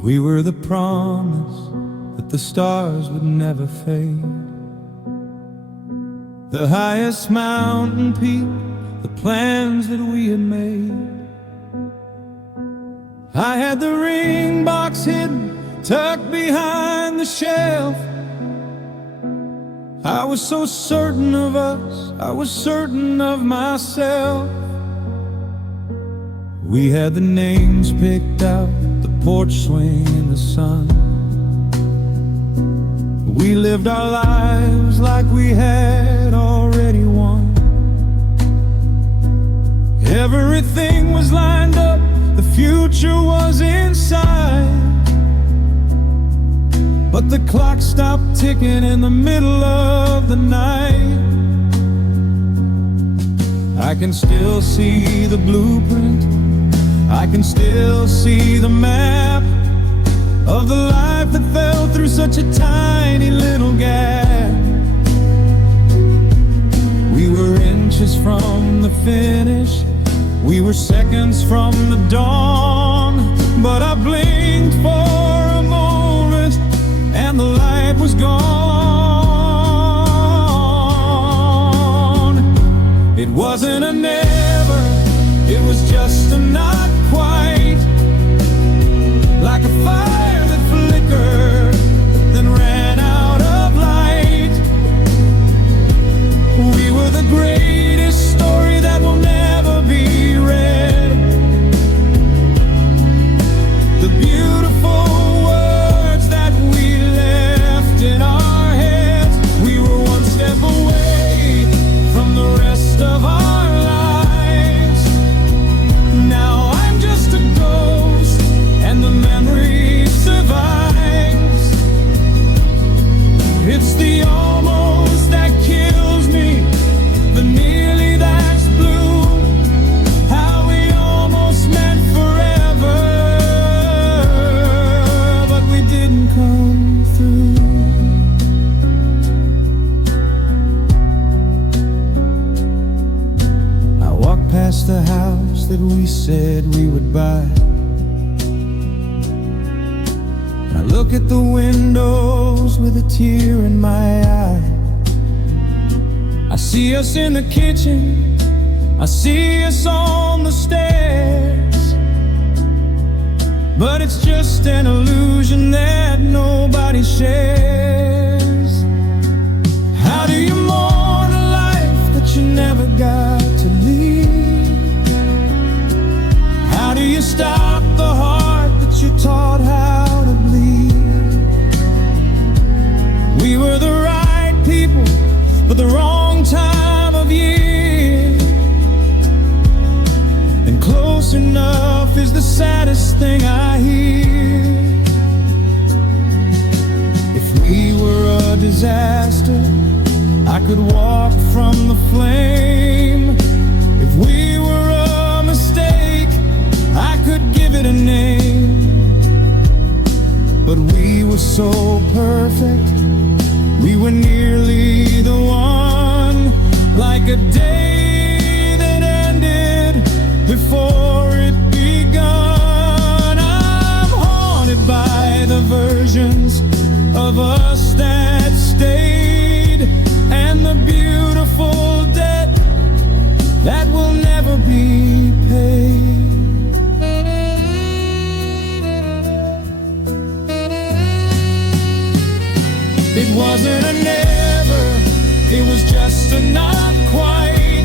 We were the promise that the stars would never fade, the highest mountain peak, the plans that we had made. I had the ring box hidden, tucked behind the shelf. I was so certain of us, I was certain of myself. We had the names picked out, the porch swing in the sun. We lived our lives like we had already won. Everything was lined up, the future was in sight. But the clock stopped ticking in the middle of the night. I can still see the blueprint, I can still see the map of the life that fell through such a tiny little gap. We were inches from the finish, we were seconds from the dawn. But I blinked for a moment and the light was gone. It wasn't a never, it was just a not quite, like a fire that flickered, then ran out of light. We were the greatest story that will never be read, the beautiful words that we left in our heads. We were one step away from the rest of our lives. Now I'm just a ghost and the memory survives. It's the almost that kills me, the nearly that's blue. How we almost meant forever, but we didn't come through. I walked past the house that we said we would buy. I look at the windows with a tear in my eye. I see us in the kitchen, I see us on the stairs, but it's just an illusion that nobody shares. How do you mourn a life that you never got to lead? How do you stop the heart that you taught how to bleed? We were the right people, but the wrong time of year. And close enough is the saddest thing I hear. If we were a disaster, I could walk from the flame. If we were a mistake, I could give it a name. But we were so perfect, we were nearly the one, like a day that ended before it begun. I'm haunted by the versions of us that stayed, and the beautiful debt that will never be paid. It wasn't a never, it was just a not quite,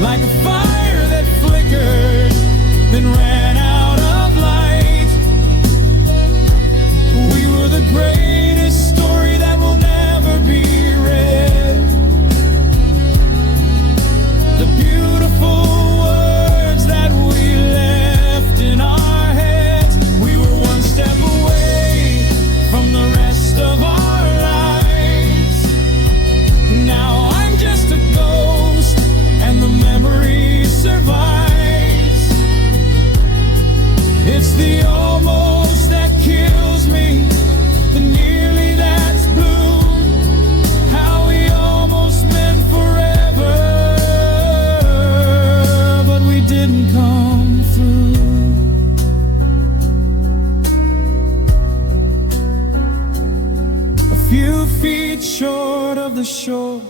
like a fire that flickered, then ran out of light. We were the greatest story that will never be read, the beautiful words that we left in our heads. We were one step away from the rest of our lives. Now I'm just a ghost and the memories few feet short of the shore,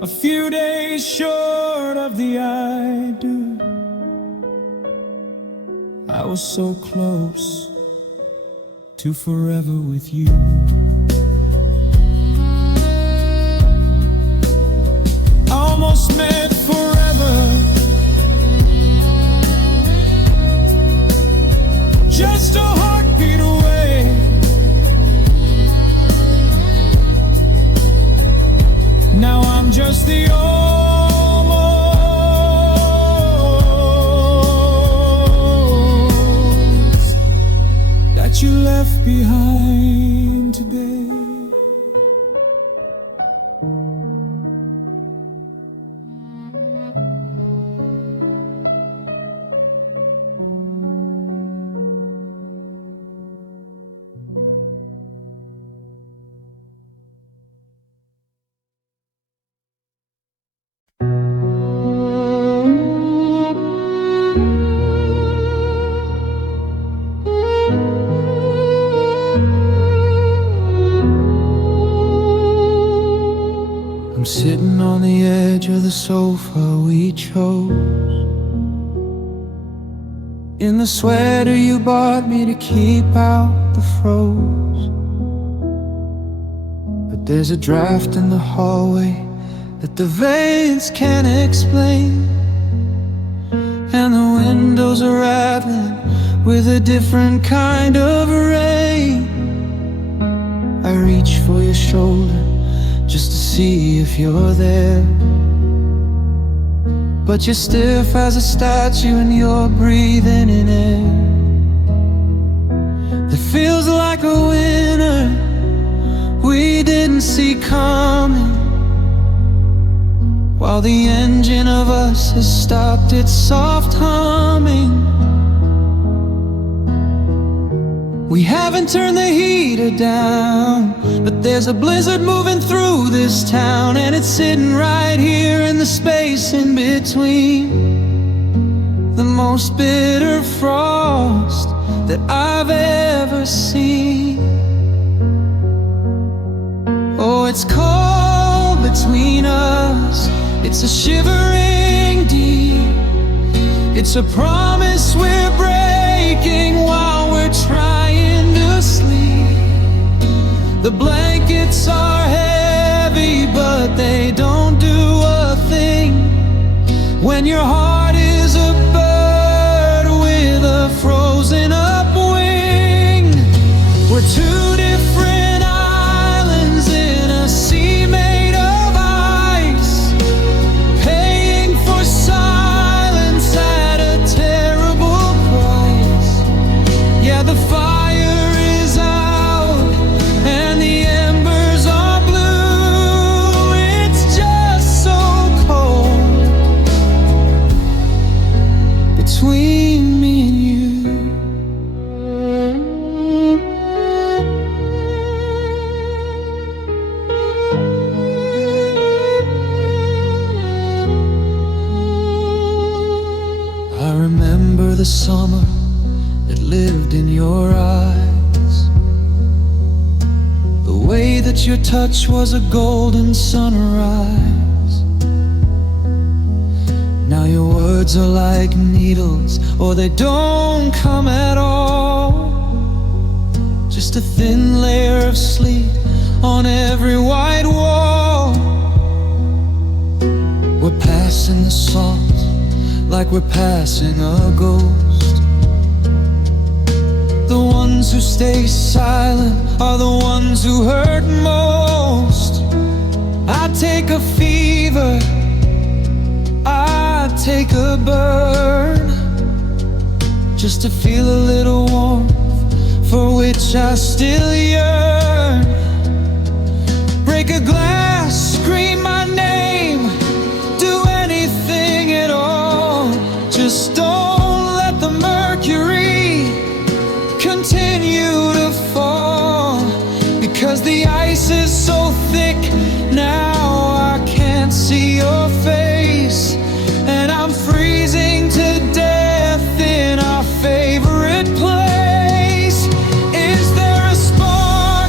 a few days short of the I do. I was so close to forever with you. Almost meant forever, just a heartbeat away. Now I'm just the almost that you left behind today. I'm sitting on the edge of the sofa we chose, in the sweater you bought me to keep out the froze. But there's a draft in the hallway that the veils can't explain, and the windows are rattling with a different kind of rain. I reach for your shoulder just to see if you're there, but you're stiff as a statue and you're breathing in air that feels like a winter we didn't see coming, while the engine of us has stopped its soft humming. We haven't turned the heater down, but there's a blizzard moving through this town, and it's sitting right here in the space in between the most bitter frost that I've ever seen. Oh, it's cold between us, it's a shivering deep, it's a promise we're breaking while we're trying to sleep. The blankets are heavy, but they don't do a thing when your heart is a bird with a frozen up wing. We're two different islands in a sea made of ice, paying for silence at a terrible price. Yeah, the fire is out and the embers are blue. It's just so cold between me and you. I remember the summer that lived in your eyes, the way that your touch was a golden sunrise. Now your words are like needles, or they don't come at all, just a thin layer of sleet on every white wall. We're passing the salt like we're passing a ghost. The ones who stay silent are the ones who hurt most. I take a fever, I take a burn, just to feel a little warmth for which I still yearn. Break a glass, scream my name, do anything at all, just don't let the mercury continue to fall, because the ice is so thick now I can't see your face, and I'm freezing to death in our favorite place. Is there a spark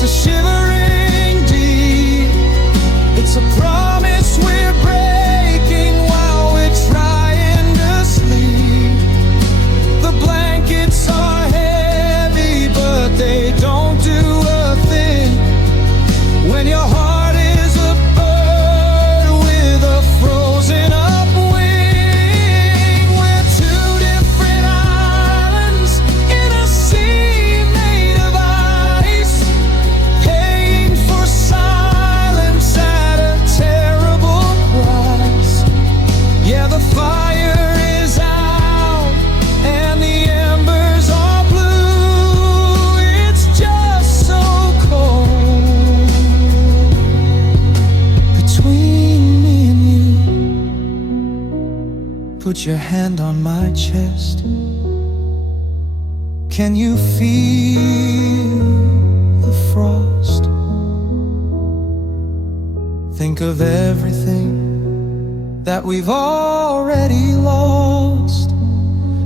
It's a shivering deep. It's a promise we're breaking while we're trying to sleep. The blankets are heavy, but they don't do a thing when your heart is a bird with a frozen up wing. We're two different islands in a sea made of ice, paying for silence at a terrible price. Yeah, the fire is out and the embers are blue. It's just so cold between me and you. Put your hand on my chest. Can you feel the frost? Think of everything that we've already lost.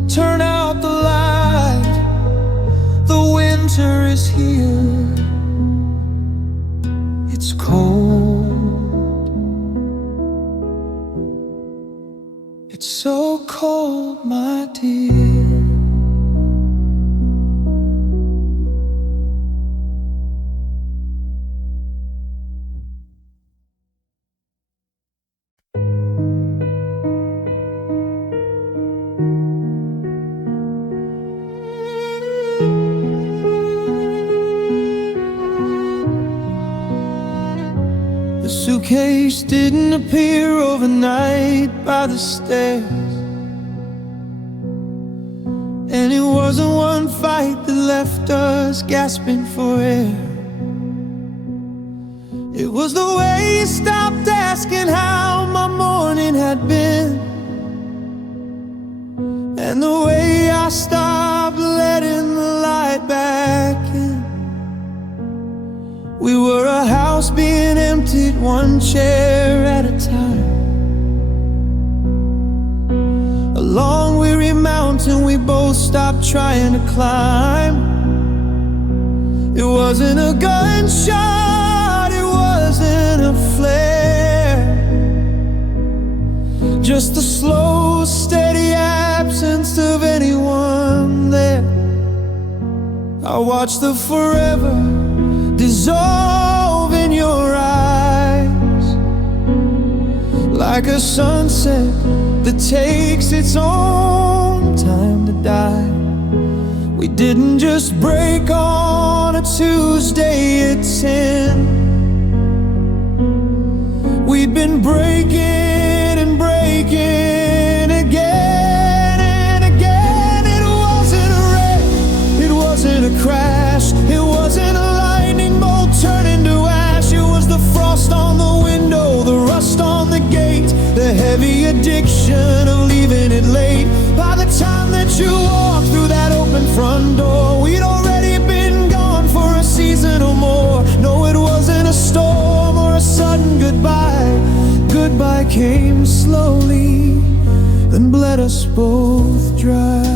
Turn out the light, the winter is here. It's cold. It's so cold, my dear. The suitcase didn't appear overnight by the stairs, and it wasn't one fight that left us gasping for air. It was the way you stopped asking how my morning had been, and the way I stopped letting the light back in. We were a house being emptied, one chair at a time. A long weary mountain we both stopped trying to climb. It wasn't a gunshot, it wasn't a flare, just the slow, steady absence of anyone there. I watched the forever dissolve in your eyes, like a sunset that takes its own time to die. We didn't just break on a Tuesday at 10. We'd been breaking and breaking again and again. It wasn't a wreck, it wasn't a crash, it wasn't a lightning bolt turning to ash. It was the frost on the window, the rust on the gate, the heavy addiction of leaving it late. By the time that you walked through that open front door, we'd already been gone for a season or more. No, it wasn't a storm or a sudden goodbye. Goodbye came slowly, then bled us both dry.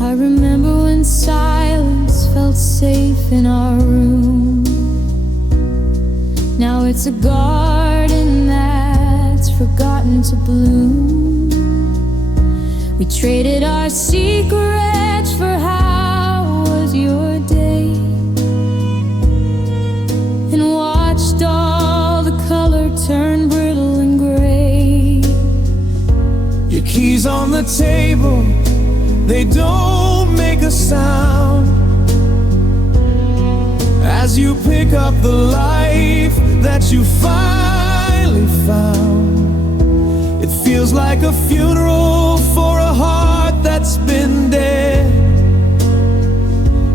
I remember when silence felt safe in our room. Now it's a garden that's forgotten to bloom. We traded our secrets for how was your day, and watched all the color turn brittle and gray. Your keys on the table, they don't make a sound as you pick up the life that you finally found. It feels like a funeral for a heart that's been dead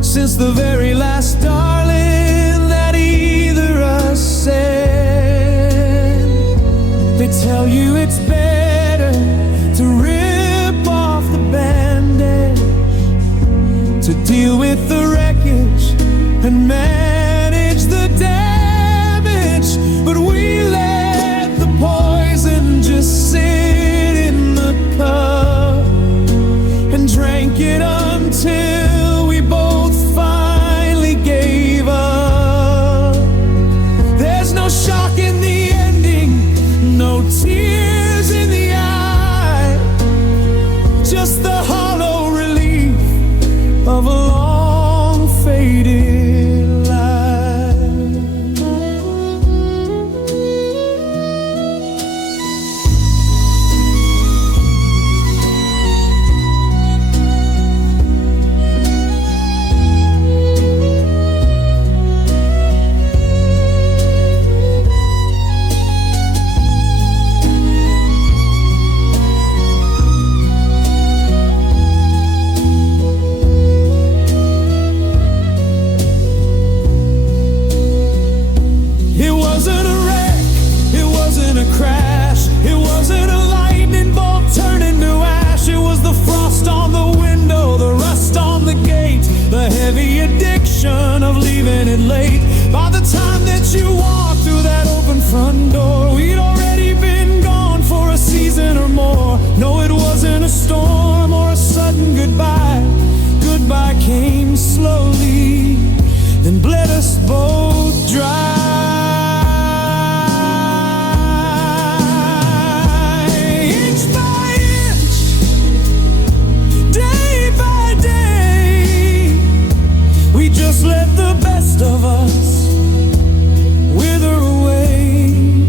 since the very last darling that either us said. They tell you it's better to rip off the band-aid, to deal with the wreckage and manage the damage, but we let the poison just sit in the cup and drank it until we both finally gave addiction of leaving it late. By the time that you walked through that open front door, we'd already been gone for a season or more. No, it wasn't a storm or a sudden goodbye. Goodbye came slowly, then bled us both dry. Inch by inch, day by day, we just let the best of us wither away.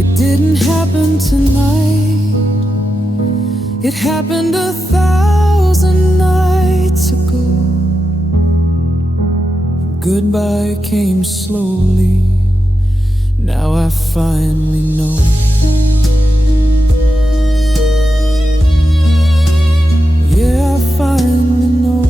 It didn't happen tonight, it happened 1,000 nights ago. Goodbye came slowly, now I finally know. Yeah, I finally know.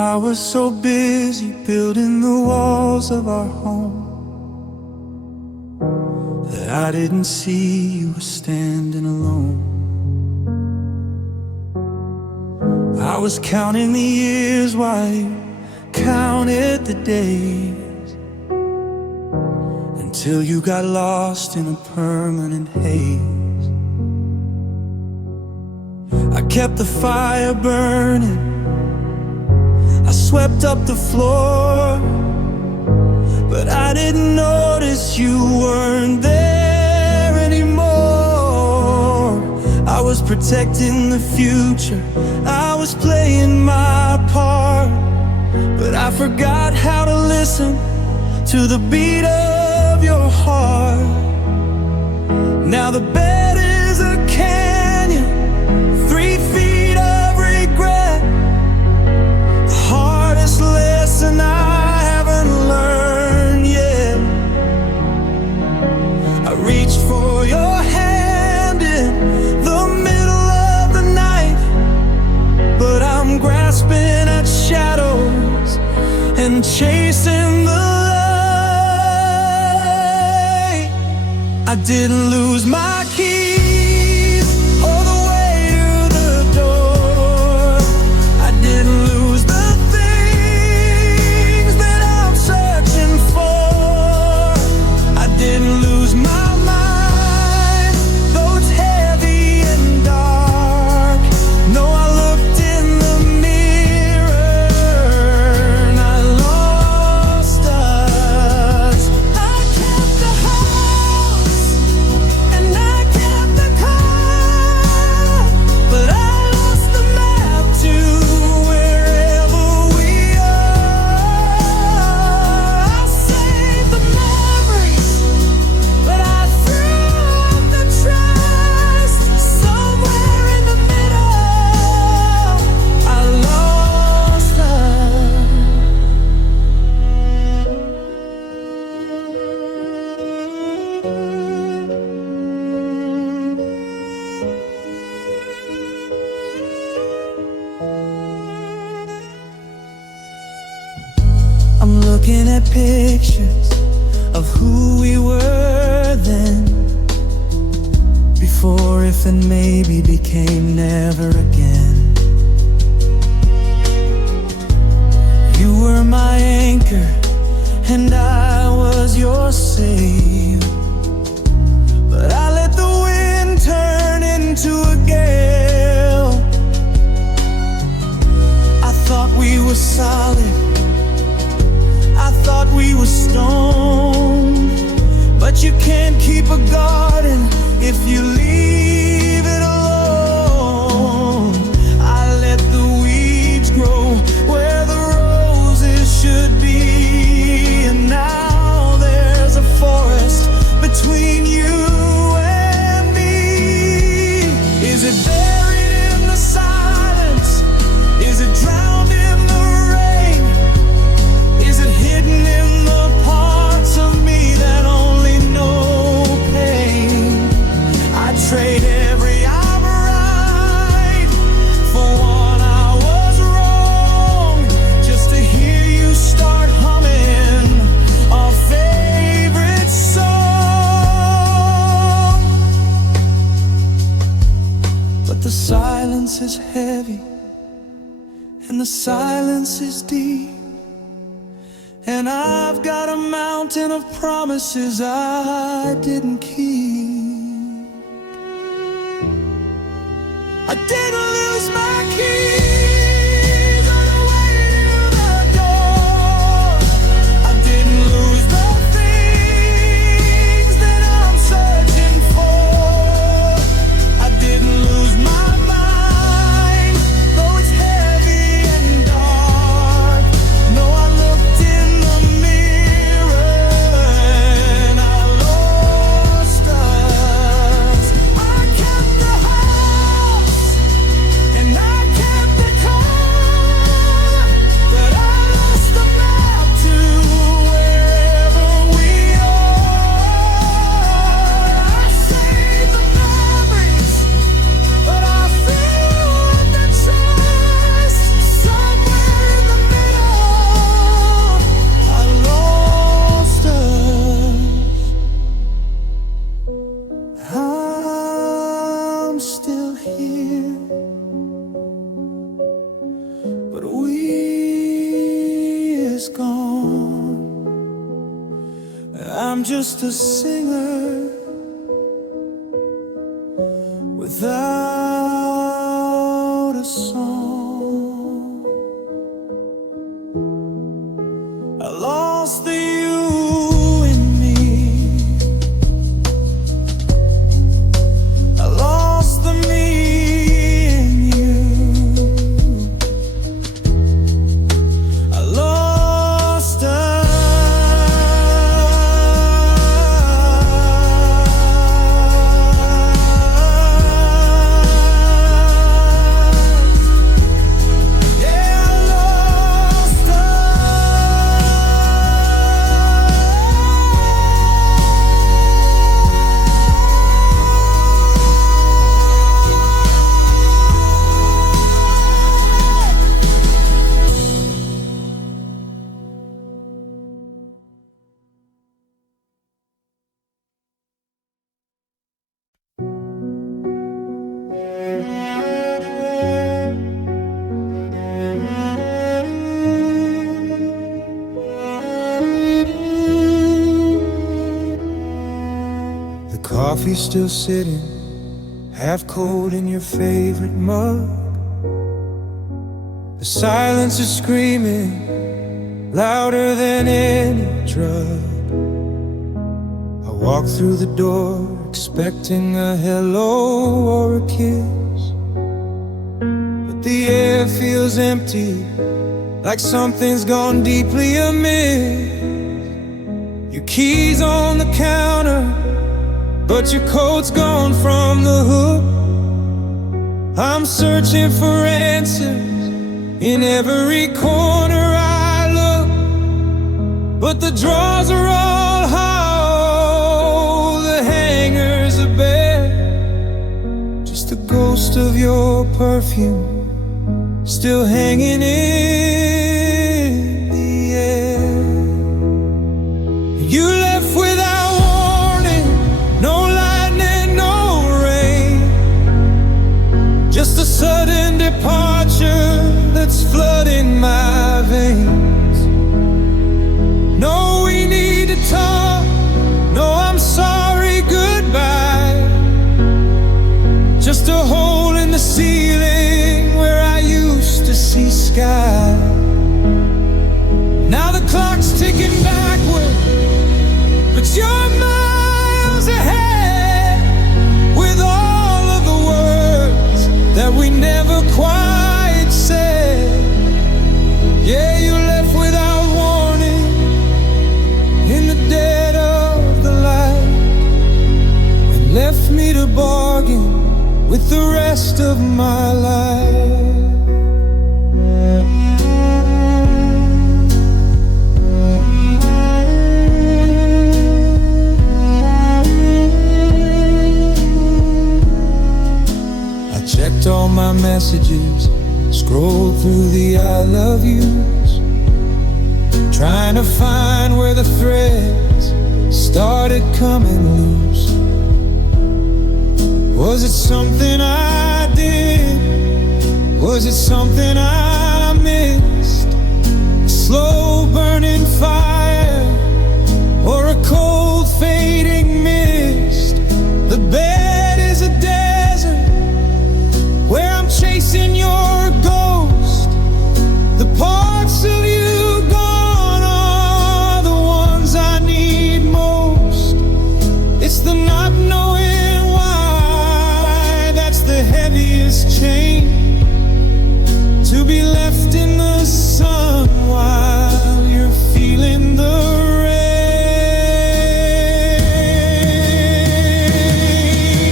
I was so busy building the walls of our home that I didn't see you were standing alone. I was counting the years while you counted the days, until you got lost in a permanent haze. I kept the fire burning, I swept up the floor, but I didn't notice you weren't there anymore. I was protecting the future, I was playing my part, but I forgot how to listen to the beat of your heart. Now the bed is a canyon, 3 feet of regret. Hardest lesson I haven't learned yet. I reached for your hand in the middle of the night, but I'm grasping at shadows and chasing the light. I didn't lose my keys all the way to the door. I didn't lose the didn't lose my mind, though it's heavy and dark. No, I looked in the mirror and I lost us. I kept the house and I kept the car, but I lost the map to wherever we are. I'll save the memories, but I threw up the trust. Somewhere in the middle, I lost us. I'm looking at pictures of who we were then, before if and maybe became never again. You were my anchor and I was your sail, but I let the wind turn into a gale. I thought we were solid, I thought we were stone, but you can't keep a garden if you leave it alone. I let the weeds grow where the roses should be, and now heavy and the silence is deep, and I've got a mountain of promises I didn't keep. I didn't lose my keys on the way to the door. I didn't lose the things that I'm searching for. I didn't lose my mind, though it's heavy and dark. No, I looked in the mirror and I lost us. I kept the house and I kept the car, but I lost the map to wherever we are. I saved the memories, but I feel the trust somewhere in the middle. I lost us. I'm still here, but we is gone. I'm just a singer without a song. I lost the you in me. I lost the me in you. I lost us. Yeah, I lost us. The coffee's still sitting, half cold in your favorite mug. The silence is screaming, louder than any drug. I walk through the door, expecting a hello or a kiss, but the air feels empty, like something's gone deeply amiss. Your keys on the counter, but your coat's gone from the hook. I'm searching for answers in every corner I look, but the drawers are all hollow, the hangers are bare. Just a ghost of your perfume still hanging in the air. You left without warning, no lightning, no rain, just a sudden departure that's flooding my veins. No, we need to talk. No, I'm sorry, goodbye. Just a hole in the ceiling where I used to see sky. Now the clock's ticking backward, but you're miles ahead with all of the words that we never quite said. Yeah, you left without warning in the dead of the light, and left me to bargain with the rest of my life. I checked all my messages, scrolled through the I love yous, trying to find where the threads started coming loose. Was it something I did Was it something I missed? A slow burning fire, or a cold fading mist? The bed is a desert where I'm chasing your ghost. The parts of you gone are the ones I need most. It's the not knowing why that's the heaviest chain, to be left in the sun while you're feeling the rain.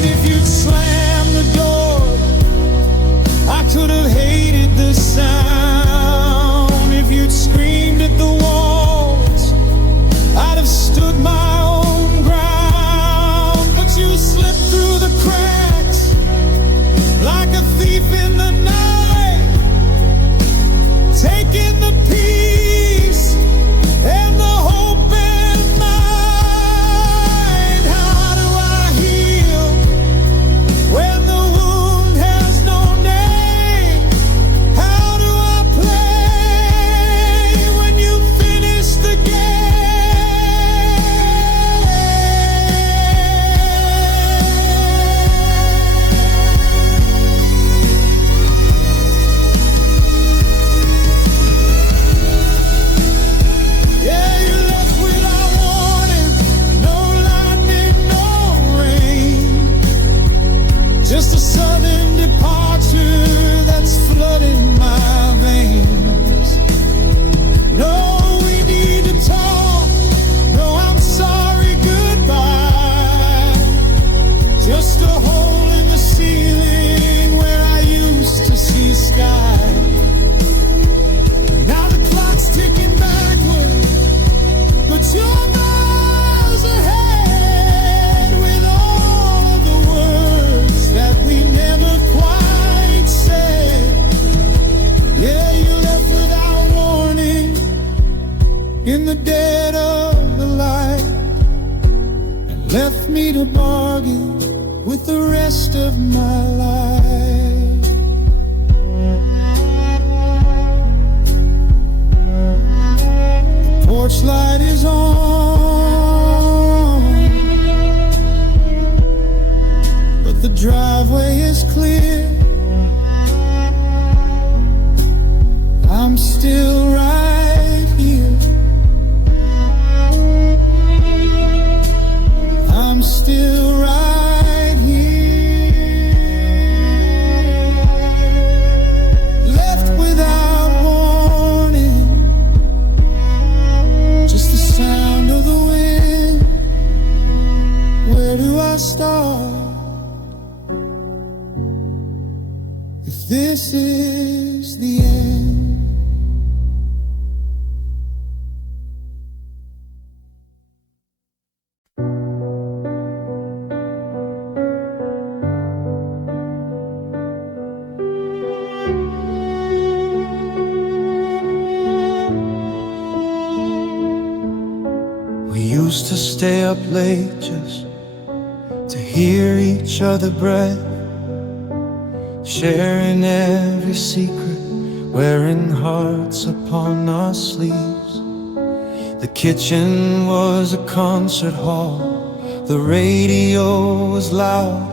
If you'd slammed the door, I could have hated the sound. If you'd screamed at the walls, I'd have stood my own ground. But you slipped through the cracks like a thief in the night, taking the peace and the hope in mind. How do I heal when the wound has no name? How do I play when you finish the Yeah, you left without warning. No lightning, no rain. Just a sudden departure that's flooding my veins. No, we need to talk. No, I'm sorry, goodbye. Just a hole in the ceiling where I used to see sky. Now the clock's ticking backward, but you're miles ahead with all of the words that we never quite said. Yeah, you left without warning in the dead of the light, and left me to bargain with the rest of my life. Porch light is on, but the driveway is clear. I'm still right here. I'm still right here. Left without warning, just the sound of the wind. Where do I start if this is the end? We used to stay up late just to hear each other breath, sharing every secret, wearing hearts upon our sleeves. The kitchen was a concert hall, the radio was loud.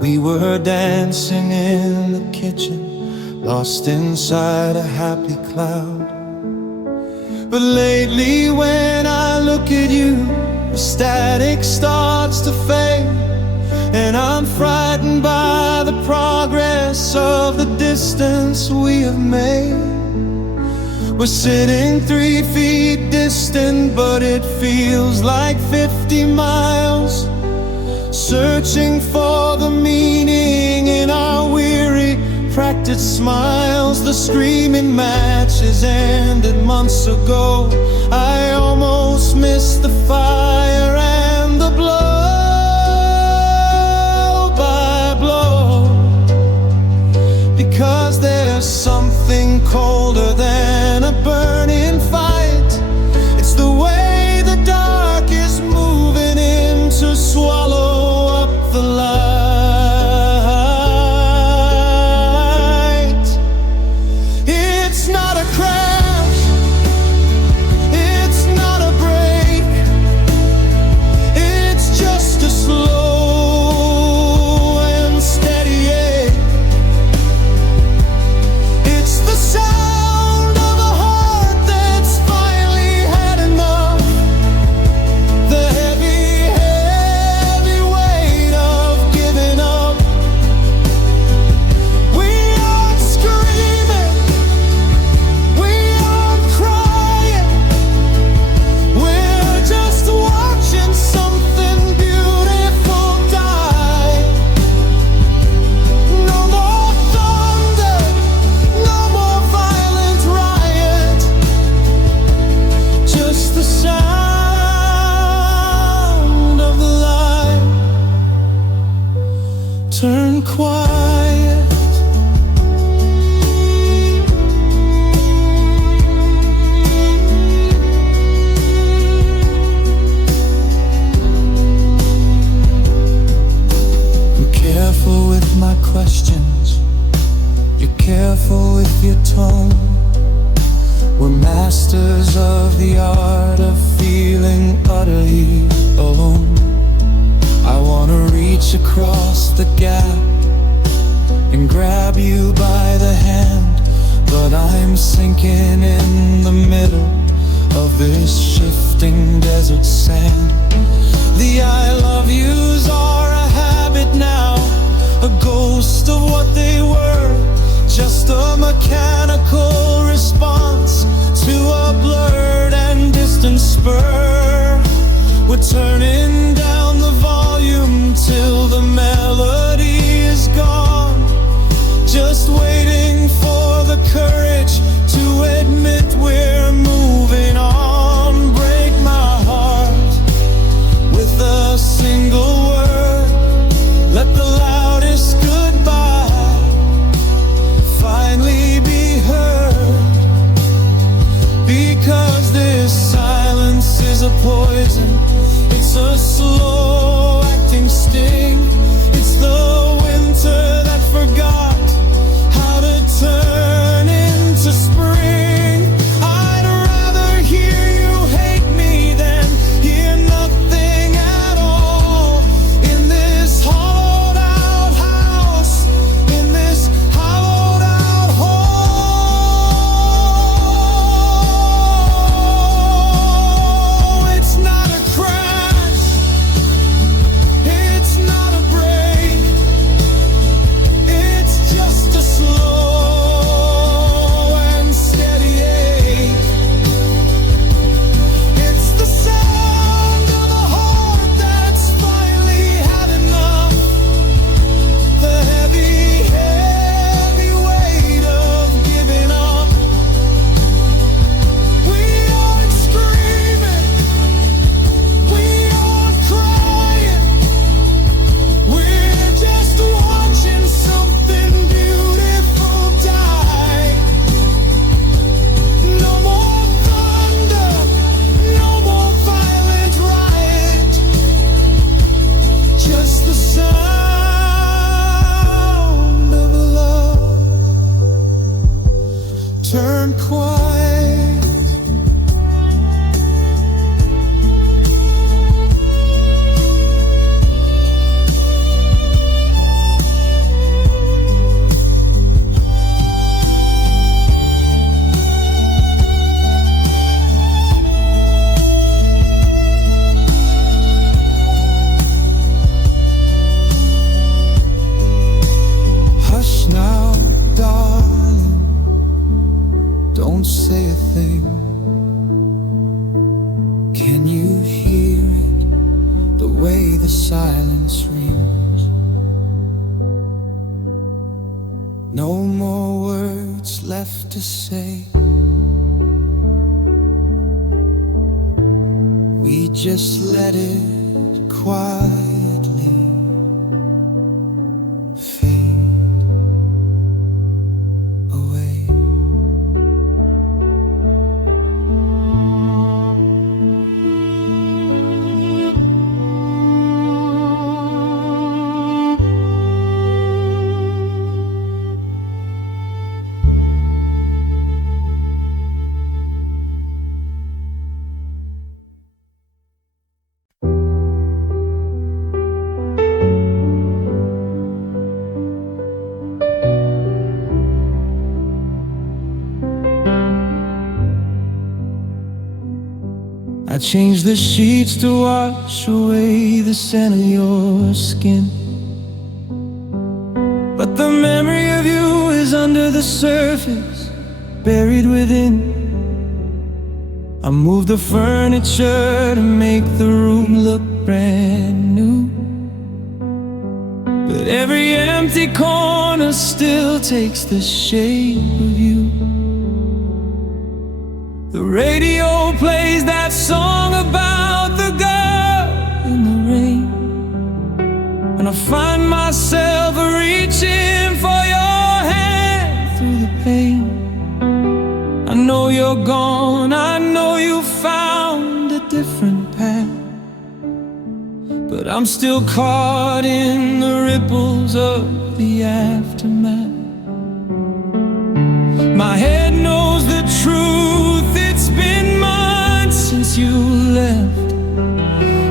We were dancing in the kitchen, lost inside a happy cloud. But lately when I look at you, the static starts to fade, and I'm frightened by the progress of the distance we have made. We're sitting 3 feet distant, but it feels like 50 miles, searching for the meaning in our weary, practiced smiles. The screaming matches ended months ago. I almost missed the fire and the blow by blow, because there's something colder than a burning fight. It's the way the dark is moving in to swallow up the light. quiet. I'm careful with my questions, you're careful with your tone. We're masters of the art of feeling utterly alone. I wanna reach across the gap and grab you by the hand, but I'm sinking in the middle of this shifting desert sand. The I love yous are a habit now, a ghost of what they were, just a mechanical response to a blurred and distant spur. We're turning down the volume till the melody is gone, just waiting for the courage to admit we're moving on. Break my heart with a single word, let the loudest goodbye finally be heard, because this silence is a poison. It's a slow-acting sting. It's the winter that forgot how to turn into spring. I'd rather hear you hate me than hear nothing at all. In this hollowed-out house, in this hollowed-out hole. It's not a crash, it's not a break, it's just a slow and steady ache. It's the sound of a heart that's finally had enough, the heavy, heavy weight of giving up. We aren't screaming, we aren't crying, we're just watching something beautiful die. No more thunder, no more violent riot, just the sound of love turn quiet. Hush now, darling, don't say a thing. Can you hear it, the way the silence rings? No more words left to say. We just let it quietly fade away. I changed the sheets to wash away the scent of your skin, but the memory of you is under the surface, buried within. I moved the furniture to make the room look brand new, but every empty corner still takes the shape of you. The radio plays that song about the girl in the rain, and I find myself reaching but I'm still caught in the ripples of the aftermath. My head knows the truth, it's been months since you left,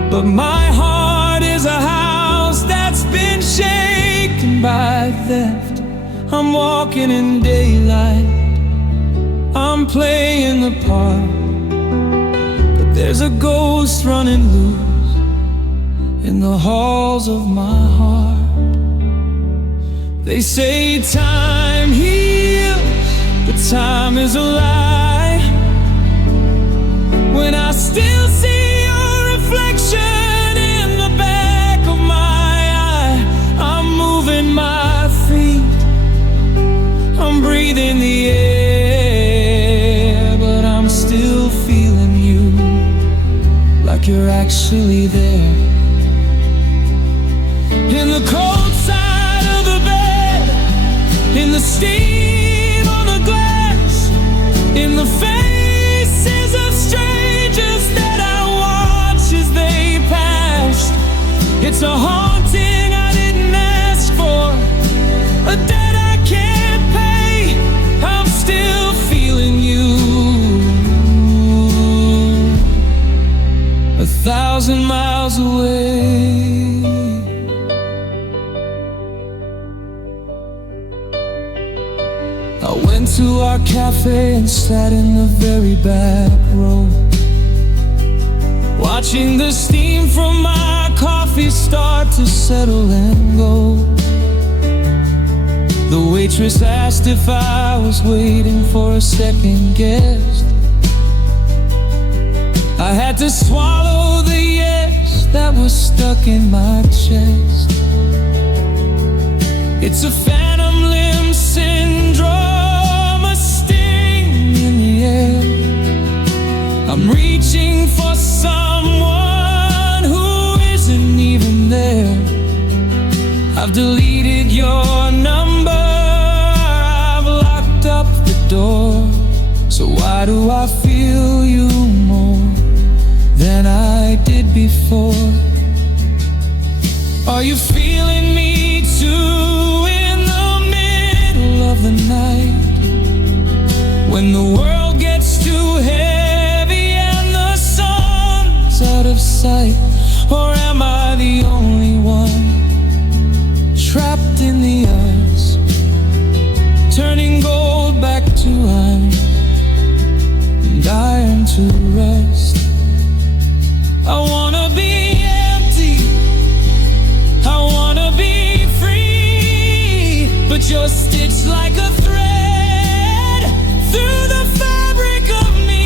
but my heart is a house that's been shaken by theft. I'm walking in daylight, I'm playing the part, but there's a ghost running loose in the halls of my heart. They say time heals, but time is a lie. When I still see your reflection in the back of my eye, I'm moving my feet, I'm breathing the air, but I'm still feeling you, like you're actually there. In the cold side of the bed, in the steam on the glass, in the faces of strangers that I watch as they passed. It's a haunting I didn't ask for, a debt I can't pay. I'm still feeling you, 1,000 miles away. I went to our cafe and sat in the very back row, watching the steam from my coffee start to settle and go. The waitress asked if I was waiting for a second guest. I had to swallow the yes that was stuck in my chest. It's a phantom limb syndrome, a sting in the air. I'm reaching for someone who isn't even there. I've deleted your number, I've locked up the door. So why do I feel you more than I did before? Are you feeling me too in the middle of the night, when the world gets too heavy and the sun's out of sight? Or am I the only one trapped in the ice, turning gold back to iron and iron to rust? I wanna be empty, I wanna be free, but you're stitched like a thread through the fabric of me.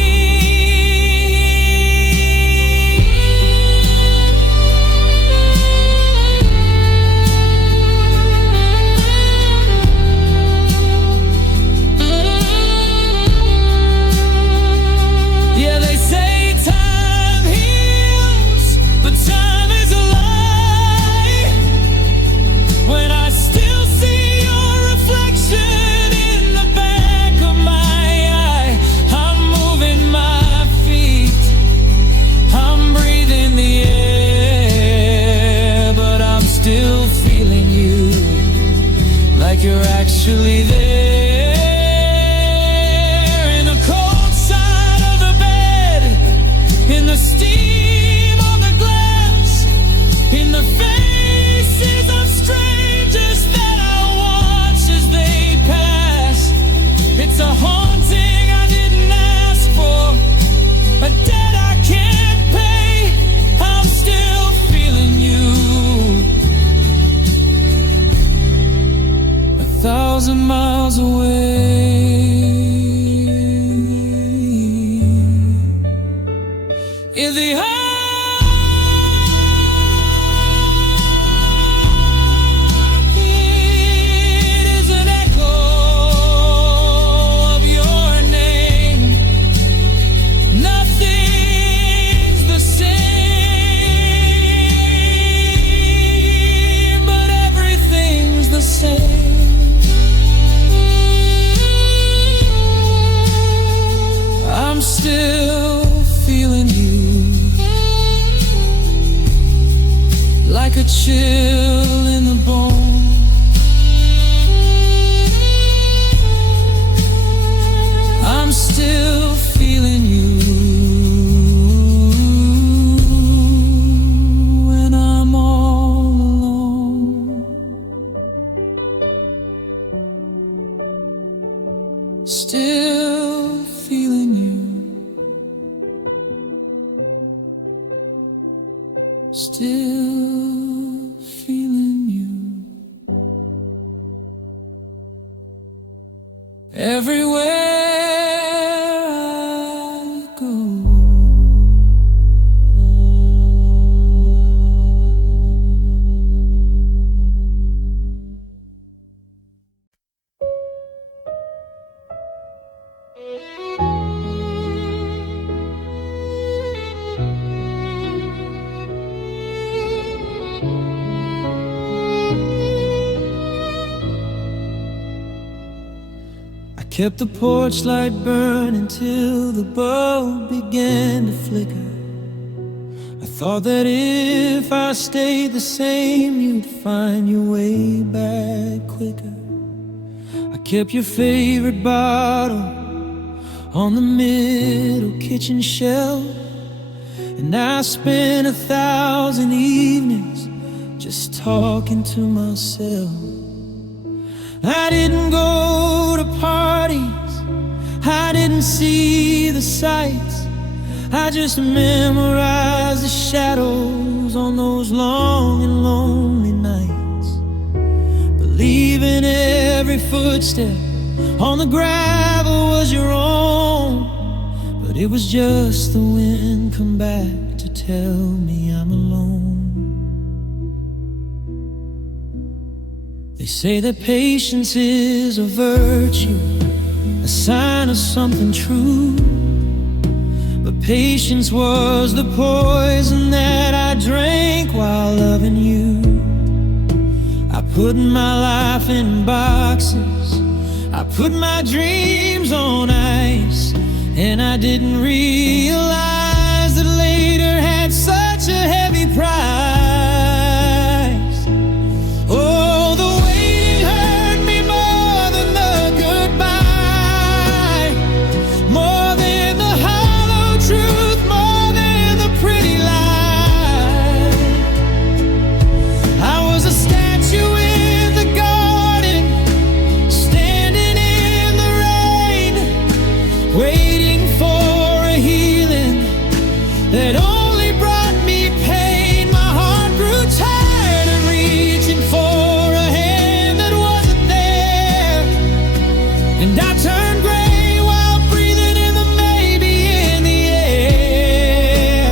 Yeah, they say time heals, but time is a lie. When I still see your reflection in the back of my eye, I'm moving my feet, I'm breathing the air, but I'm still feeling you, like you're actually there. In the cold side of the bed, in the steam on the glass, in the faces of strangers that I watch as they pass. It's a haunting I didn't ask for, a debt I can't pay. I'm still feeling you, 1,000 miles away. In the heartbeat is an echo of your name. Nothing's the same, but everything's the same. a chill in the bone. I'm still feeling you when I'm all alone. Still feeling you. Still feeling you. Everywhere I go. Kept the porch light burning till the bulb began to flicker. I thought that if I stayed the same, you'd find your way back quicker. I kept your favorite bottle on the middle kitchen shelf, and I spent 1,000 evenings just talking to myself. I didn't go to parties, I didn't see the sights, I just memorized the shadows on those long and lonely nights, believing every footstep on the gravel was your own. But it was just the wind come back to tell me I'm alone. They say that patience is a virtue, a sign of something true. But patience was the poison that I drank while loving you. I put my life in boxes, I put my dreams on ice, and I didn't realize that later had such a heavy price. Oh, the waiting hurt me more than the goodbye, more than the hollow truth, more than the pretty lie. I was a statue in the garden, standing in the rain, waiting for a healing that only brought me pain. My heart grew tired of reaching for a hand that wasn't there, and I turned gray while breathing in the maybe in the air.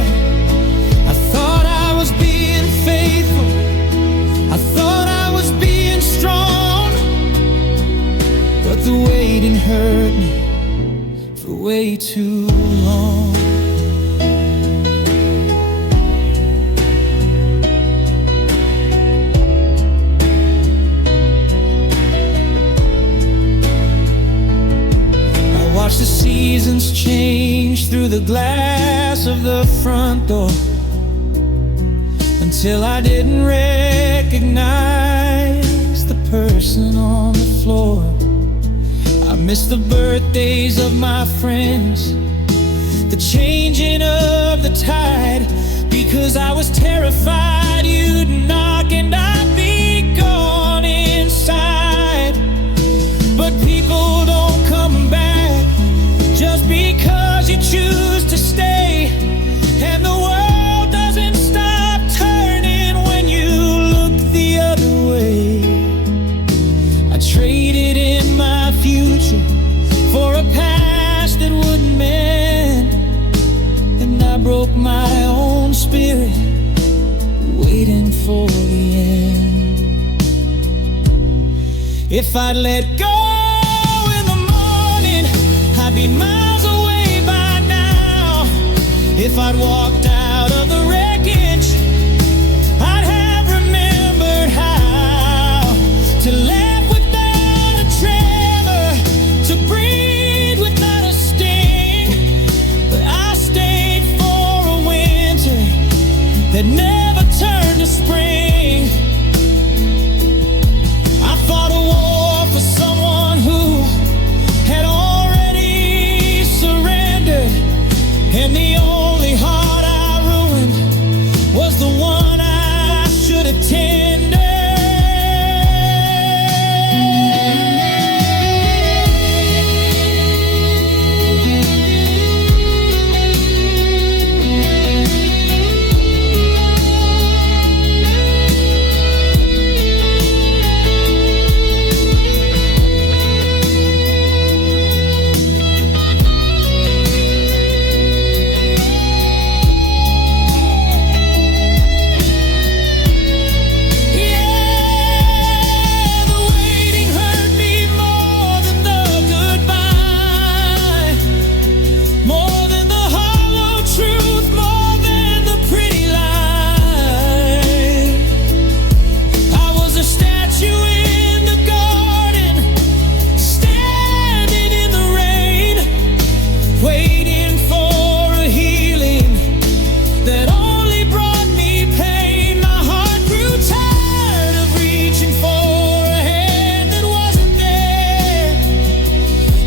I thought I was being faithful, I thought I was being strong, but the waiting hurt me for way too long. I watched the seasons change through the glass of the front door, until I didn't recognize the person on the floor. I missed the birthdays of my friends, the changing of the tide, because I was terrified you'd knock and I'd be gone inside. But people don't come back just because you choose to stay, and the world doesn't stop turning when you look the other way. I traded in my future for a past that wouldn't mend, and I broke my own spirit waiting for the end. If I'd let go in the morning, I'd be miles away by now. If I'd walked out of the wreckage, I'd have remembered how to laugh without a tremor, to breathe without a sting. But I stayed for a winter that never turned to spring. ring. I fought a war for someone who had already surrendered, and the only heart I ruined was the one I should have tended.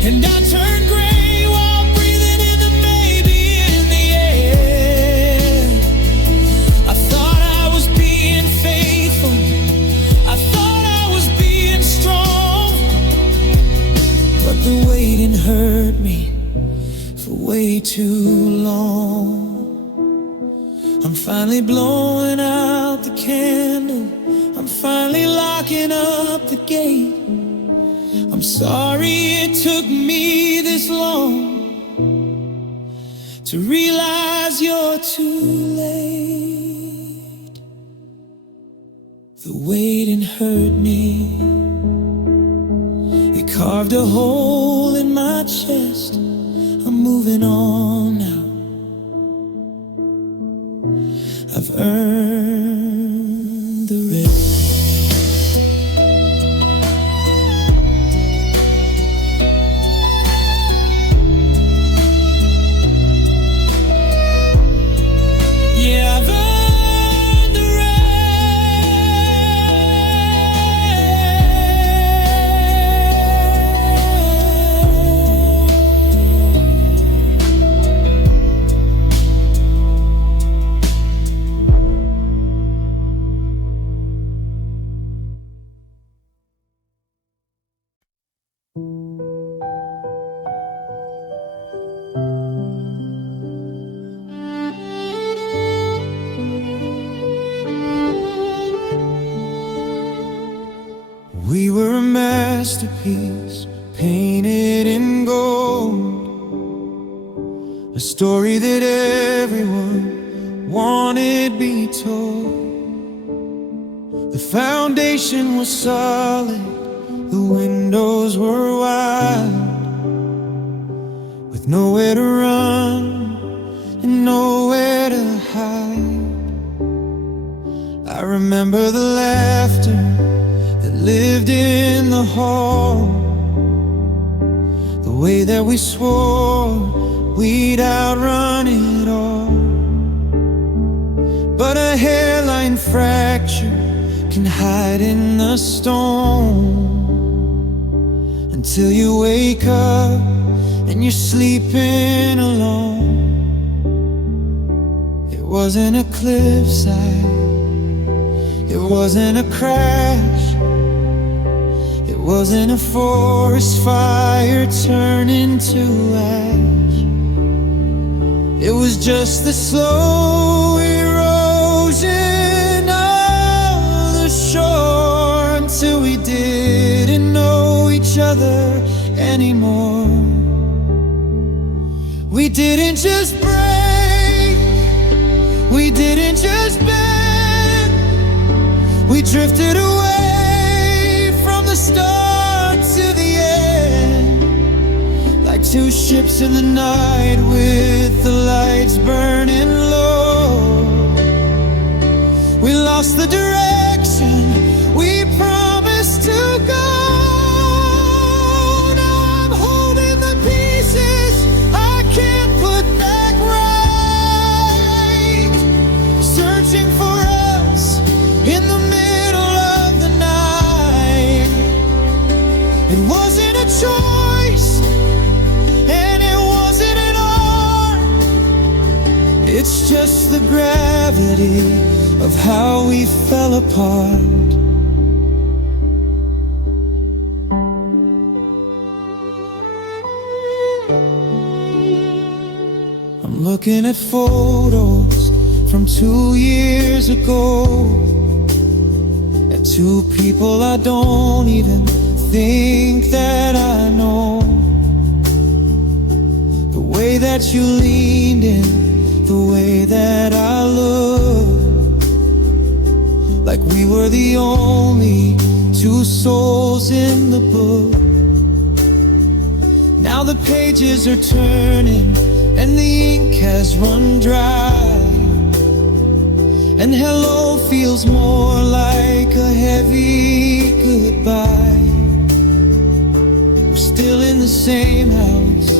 And I turned gray while breathing in the maybe in the air. I thought I was being faithful, I thought I was being strong, but the waiting hurt me for way too long. I'm finally blowing out the candle, I'm finally locking up the gate. I'm sorry it took me this long to realize you're too late. The waiting hurt me, it carved a hole in my chest. I'm moving on now, I've earned the rest. We were a masterpiece, painted in gold, a story that everyone wanted be told. The foundation was solid, the windows were wide, with nowhere to run and nowhere to hide. I remember the laughter that lived in the hall, the way that we swore we'd outrun it all. But a hairline fracture can hide in the storm, until you wake up and you're sleeping alone. It wasn't a cliffside, it wasn't a crash, it wasn't a forest fire turning to ash. It was just the slow erosion of the shore, until we didn't know each other anymore. We didn't just break, we didn't just bend, we drifted away from the start to the end, like two ships in the night with the lights burning low. We lost the direction we promised to go. Now I'm holding the pieces I can't put back right, searching for us in the middle just the gravity of how we fell apart. I'm looking at photos from 2 years ago, at two people I don't even think that I know. The way that you leaned in, the way that I looked, like we were the only two souls in the book. Now the pages are turning and the ink has run dry, and hello feels more like a heavy goodbye. We're still in the same house,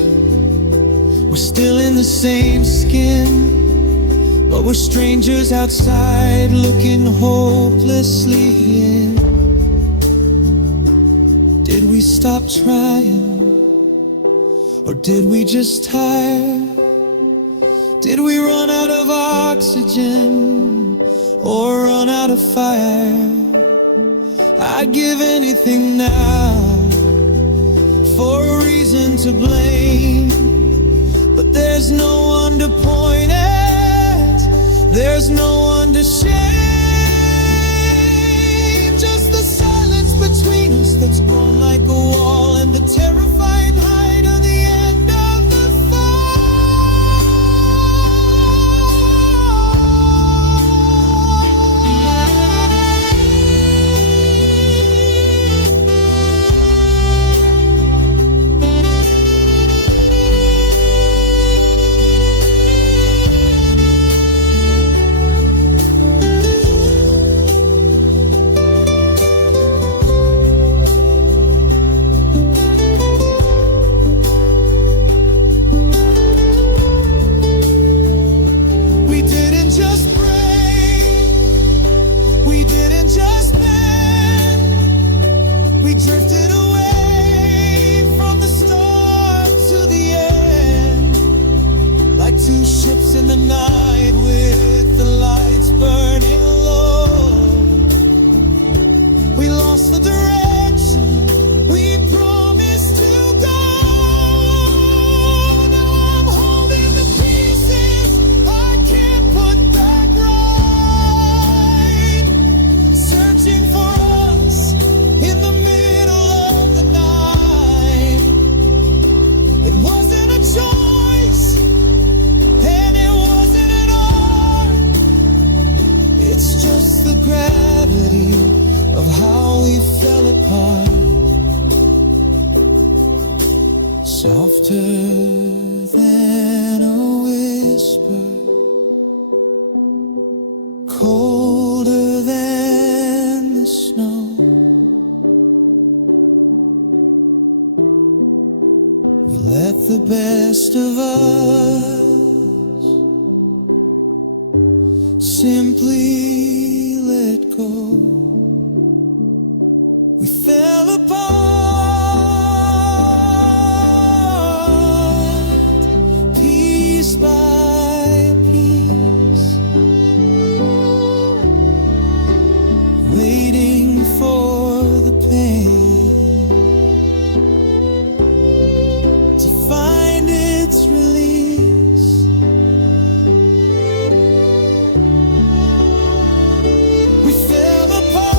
we're still in the same skin, but we're strangers outside looking hopelessly in. Did we stop trying? Or did we just tire? Did we run out of oxygen or run out of fire? I'd give anything now for a reason to blame, but there's no one to point at, there's no one to shame. Just the silence between us that's grown like a wall, and the terrifying height of the end of the drifted away from the start to the end, like two ships in the night with the lights burning low. We lost the direction we promised to go. Now I'm holding the pieces I can't put back right, searching for us in the middle of the night. It wasn't a choice, and it wasn't an art. It's just the gravity of how we fell apart. Softer than a whisper, colder than the snow. We let the best of us simply let go. We fell apart, piece by piece, waiting for the pain to find its release. We fell apart.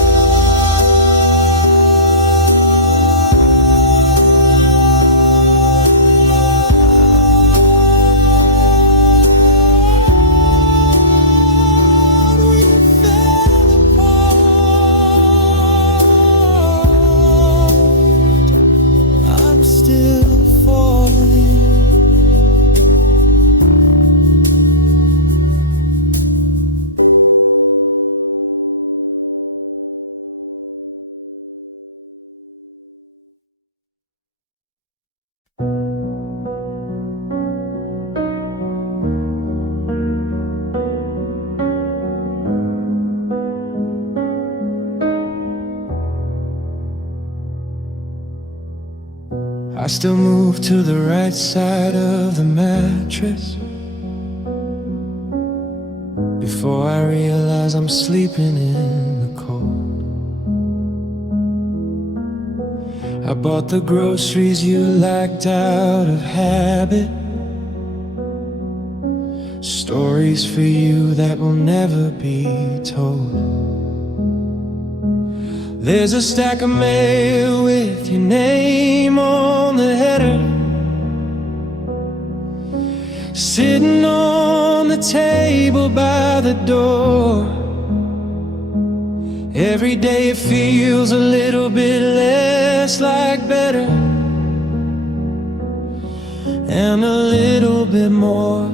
I still move to the right side of the mattress, before I realize I'm sleeping in the cold. I bought the groceries you liked out of habit, stories for you that will never be told. There's a stack of mail with your name on the header, sitting on the table by the door. Every day it feels a little bit less like better, and a little bit more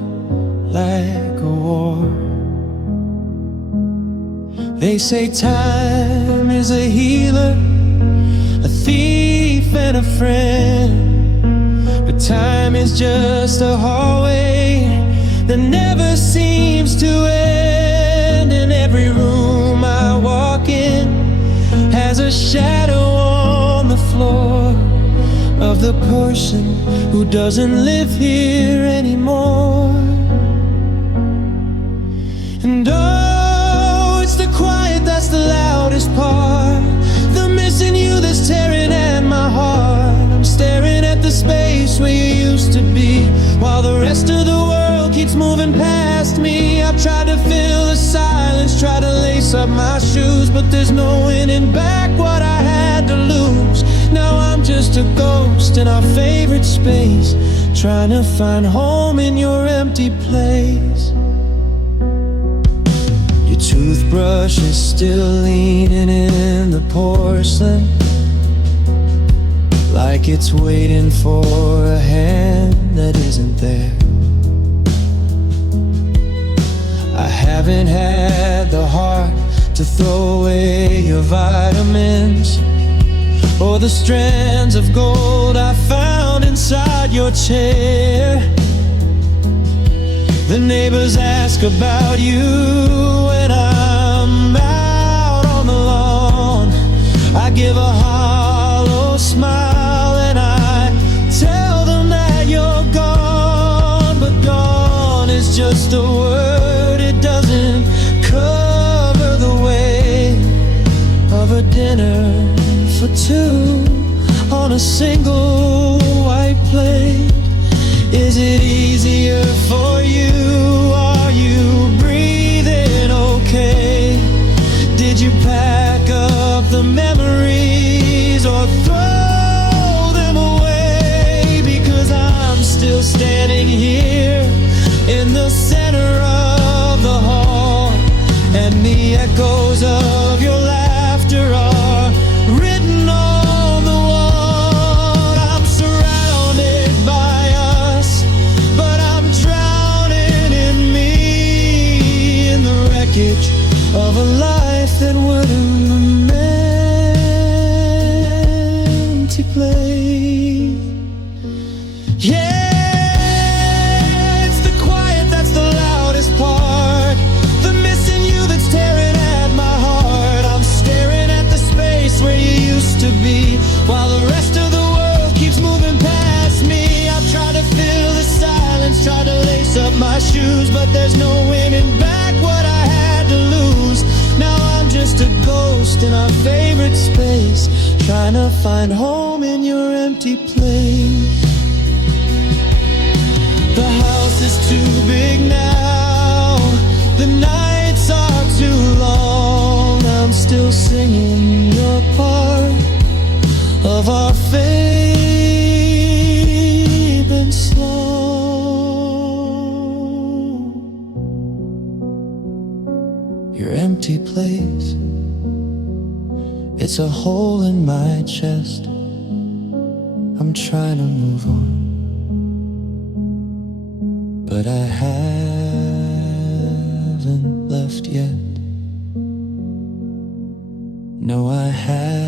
like a war. They say time is a healer, a thief and a friend, but time is just a hallway that never seems to end. And every room I walk in has a shadow on the floor of the person who doesn't live here anymore. And oh, it's the quiet that's the loudest part, the missing you that's tearing at my heart. I'm staring at the space where you used to be, while the rest of the world keeps moving past me. I've tried to fill the silence, try to lace up my shoes, but there's no winning back what I had to lose. Now I'm just a ghost in our favorite space, trying to find home in your empty place. Your toothbrush is still leaning in the porcelain, like it's waiting for a hand that isn't there. I haven't had the heart to throw away your vitamins or the strands of gold I found inside your chair. The neighbors ask about you when I'm out on the lawn. I give a hollow smile and I tell them that you're gone, but gone is just a word, it doesn't cover the weight of a dinner for two on a single white plate. Is it easier for you? Are you breathing okay? Did you pack up the memories or throw them away? Because I'm still standing here in the center of the hall, and the echoes of your laughter are written on the wall. I'm surrounded by us, but I'm drowning in me, in the wreckage of a life that would have meant to play. Yeah, it's the quiet that's the loudest part, the missing you that's tearing at my heart. I'm staring at the space where you used to be, while the rest of the world keeps moving past me. I've tried to fill the silence, tried to lace up my shoes, but there's no winning back what I had to lose. Now I'm just a ghost in our favorite space, trying to find home in your empty place. The house is too big now, the nights are too long. I'm still singing your part of our favorite song. Your empty place, it's a hole in my chest. I'm trying to move on, but I haven't left yet. No, I haven't.